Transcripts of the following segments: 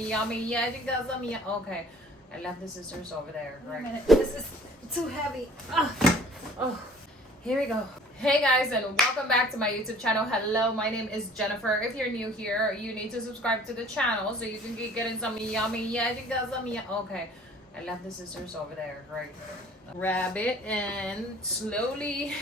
Yummy, yeah, you got some. Yeah. Okay, I left the scissors over there. Wait a Right. minute. This is too heavy. Oh, here we go. Hey guys, and welcome back to my YouTube channel. Hello, my name is Jennefer. If you're new here, you need to subscribe to the channel so you can keep getting some yummy. Yeah, you got some. Yeah. Okay, I left the scissors over there. Right. Grab it and slowly.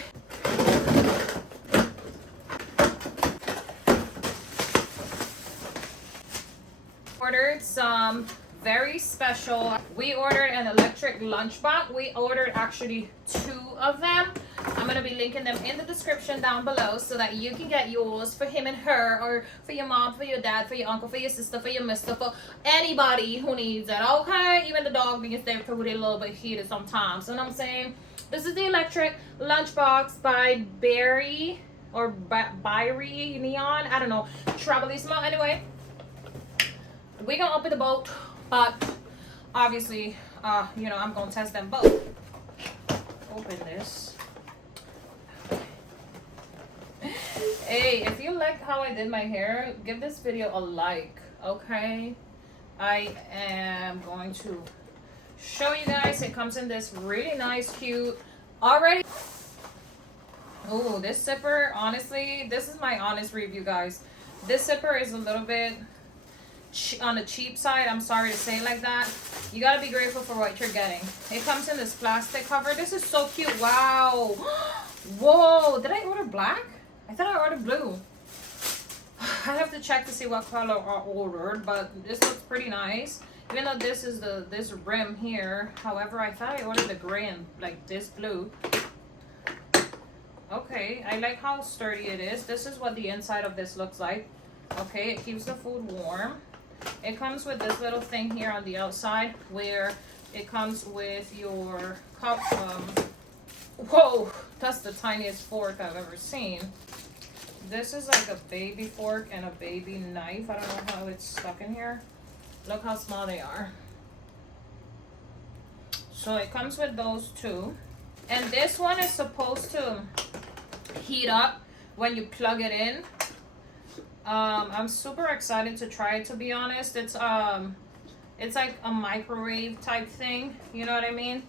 Ordered some very special. We ordered an electric lunchbox. We ordered actually 2 of them. I'm gonna be linking them in the description down below so that you can get yours for him and her, or for your mom, for your dad, for your uncle, for your sister, for your mister, for anybody who needs it. Okay, even the dog needs their food a little bit heated sometimes. You know what I'm saying? This is the electric lunchbox by Barry or Byrie Neon. I don't know. TRAVELISIMO. Anyway, we're gonna open the both, but obviously you know, I'm gonna test them both. Open this. Hey, if you like how I did my hair, give this video a like. Okay, I am going to show you guys. It comes in this really nice, cute already. Oh, this zipper, honestly, this is my honest review, guys. This zipper is a little bit on the cheap side. I'm sorry to say it like that. You gotta be grateful for what you're getting. It comes in this plastic cover. This is so cute. Wow. Whoa, did I order black? I thought I ordered blue. I have to check to see what color I ordered, but this looks pretty nice. Even though this is this rim here, however, I thought I ordered the gray and like this blue. Okay, I like how sturdy it is. This is what the inside of this looks like. Okay, it keeps the food warm. It comes with this little thing here on the outside where it comes with your cup. Whoa, that's the tiniest fork I've ever seen. This is like a baby fork and a baby knife. I don't know how it's stuck in here. Look how small they are. So it comes with those 2. And this one is supposed to heat up when you plug it in. I'm super excited to try it, to be honest. It's like a microwave type thing, you know what I mean?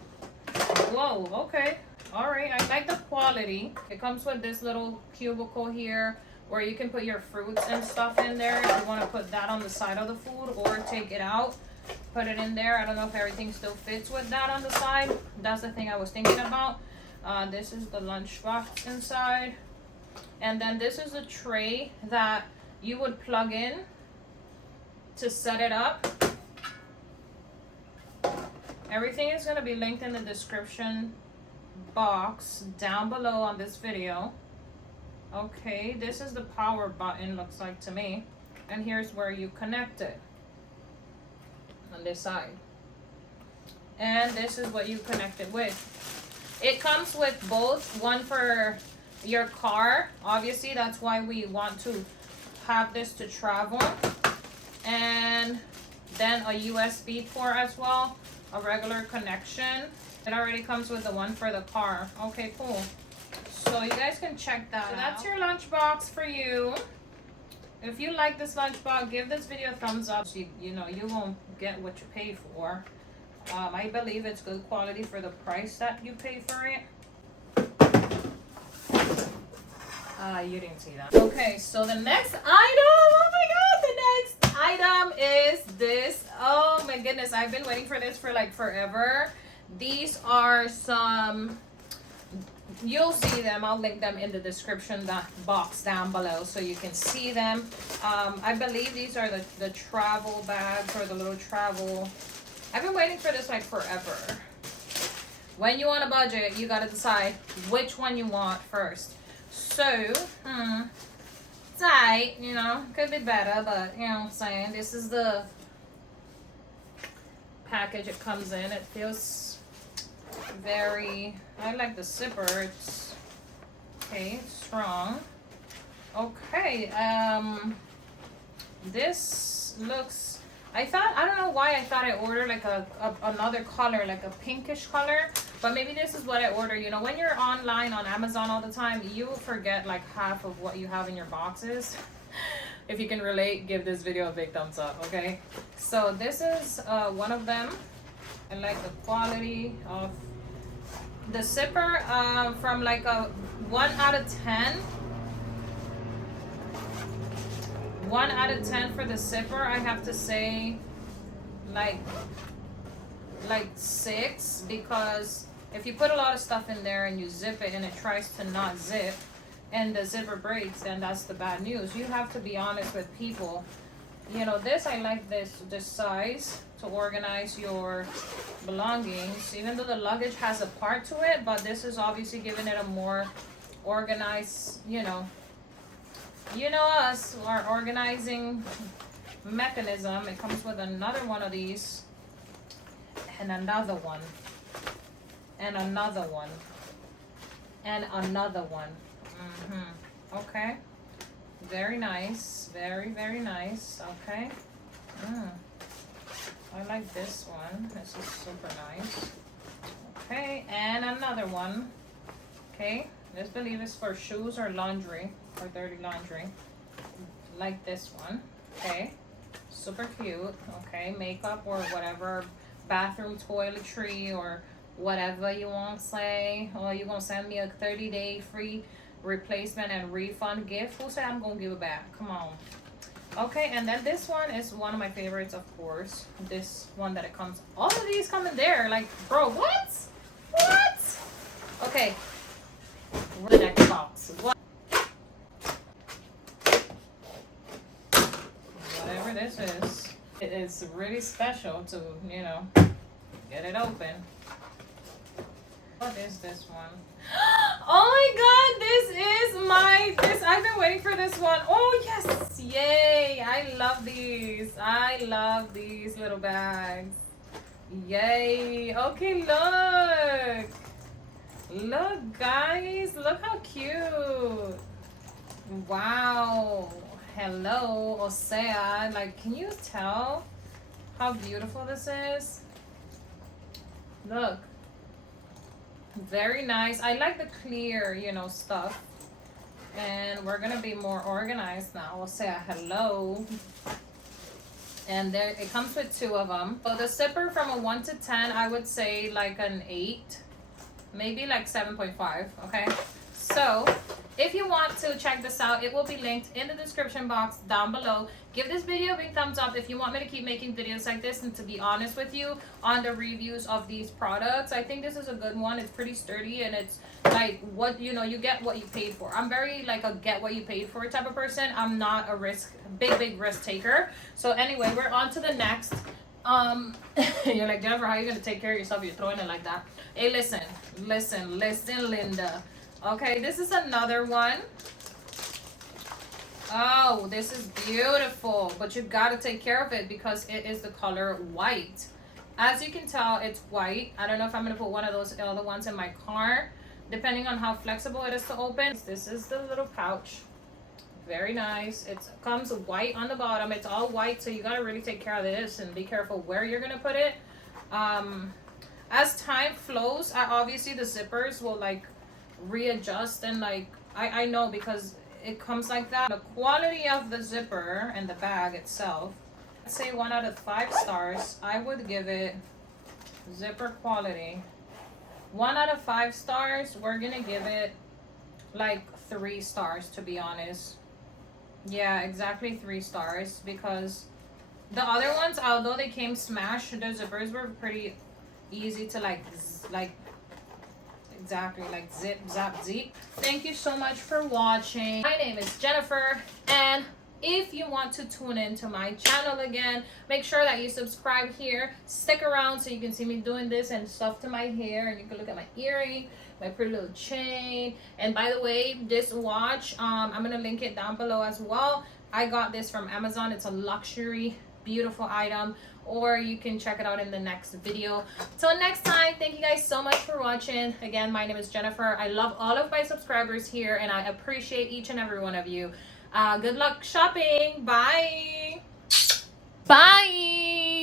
Whoa, okay. All right, I like the quality. It comes with this little cubicle here where you can put your fruits and stuff in there if you want to put that on the side of the food, or take it out, put it in there. I don't know if everything still fits with that on the side. That's the thing I was thinking about. This is the lunchbox inside. And then this is a tray that you would plug in to set it up. Everything is going to be linked in the description box down below on this video. Okay, this is the power button, looks like to me. And here's where you connect it on this side. And this is what you connect it with. It comes with both, one for your car. Obviously, that's why we want to have this to travel, and then a USB port as well, a regular connection. It already comes with the one for the car. Okay, cool. So you guys can check that out. That's your lunchbox for you. If you like this lunchbox, give this video a thumbs up. So you know you won't get what you pay for. I believe it's good quality for the price that you pay for it. You didn't see that. Okay, so the next item, oh my god, the next item is this. Oh my goodness, I've been waiting for this for like forever. These are some, you'll see them, I'll link them in the description box down below so you can see them. I believe these are the travel bags, or the little travel. I've been waiting for this like forever. When you on a budget, you gotta decide which one you want first. So, tight, you know, could be better, but you know what I'm saying. This is the package it comes in. It feels very, I like the zipper. It's okay, it's strong. Okay, this looks, I don't know why I thought I ordered like another color, like a pinkish color. But maybe this is what I ordered. You know, when you're online on Amazon all the time, you forget like half of what you have in your boxes. If you can relate, give this video a big thumbs up, okay? So this is one of them. I like the quality of the zipper, from like a 1 out of 10. 1 out of 10 for the zipper. I have to say like 6, because if you put a lot of stuff in there and you zip it and it tries to not zip and the zipper breaks, then that's the bad news. You have to be honest with people. You know, this, I like this size to organize your belongings, even though the luggage has a part to it, but this is obviously giving it a more organized, you know us, our organizing mechanism. It comes with another one of these, and another one, and another one, and another one. Okay, very nice, very, very nice. Okay. I like this one. This is super nice. Okay, and another one. Okay, this believe is for shoes or laundry, or dirty laundry. Like this one. Okay, super cute. Okay, makeup or whatever, bathroom toiletry or whatever you want to say. Or you gonna send me a 30-day free replacement and refund gift? Who said I'm gonna give it back? Come on. Okay, and then this one is one of my favorites, of course. This one that it comes, all of these come in there. Like, bro, what? Okay, the next box. Whatever this is, it is really special to, you know, get it open. What is this one? Oh my god, I've been waiting for this one. Oh yes, yay, I love these little bags. Yay. Okay, look guys, look how cute. Wow. Hello, o sea, like, can you tell how beautiful this is? Look. Very nice. I like the clear, you know, stuff. And we're gonna be more organized now. We'll say a hello. And there, it comes with 2 of them. So the zipper, from a 1 to 10, I would say like an 8, maybe like 7.5. Okay. So if you want to check this out, it will be linked in the description box down below. Give this video a big thumbs up if you want me to keep making videos like this, and to be honest with you on the reviews of these products. I think this is a good one. It's pretty sturdy, and it's like, what, you know, you get what you paid for. I'm very like a get what you paid for type of person. I'm not a big risk taker. So anyway, we're on to the next. You're like, Jennefer, how are you gonna take care of yourself? You're throwing it like that. Hey, listen, Linda. Okay, this is another one. Oh, this is beautiful, but you gotta take care of it because it is the color white. As you can tell, it's white. I don't know if I'm gonna put one of those other ones in my car, depending on how flexible it is to open. This is the little pouch. Very nice. It comes white on the bottom. It's all white, so you gotta really take care of this and be careful where you're gonna put it. As time flows, obviously the zippers will like readjust, and like I know, because it comes like that. The quality of the zipper and the bag itself, I'd say 1 out of 5 stars. I would give it zipper quality 1 out of 5 stars. We're gonna give it like 3 stars, to be honest. Yeah, exactly 3 stars, because the other ones, although they came smashed, the zippers were pretty easy to exactly like zip zap zip. Thank you so much for watching. My name is Jennefer, and if you want to tune into my channel again, make sure that you subscribe here. Stick around so you can see me doing this and stuff to my hair, and you can look at my earring, my pretty little chain. And by the way, this watch, I'm gonna link it down below as well. I got this from Amazon. It's a luxury, beautiful item. Or you can check it out in the next video. Till next time, thank you guys so much for watching. Again, my name is Jennefer. I love all of my subscribers here, and I appreciate each and every one of you. Good luck shopping. Bye. Bye.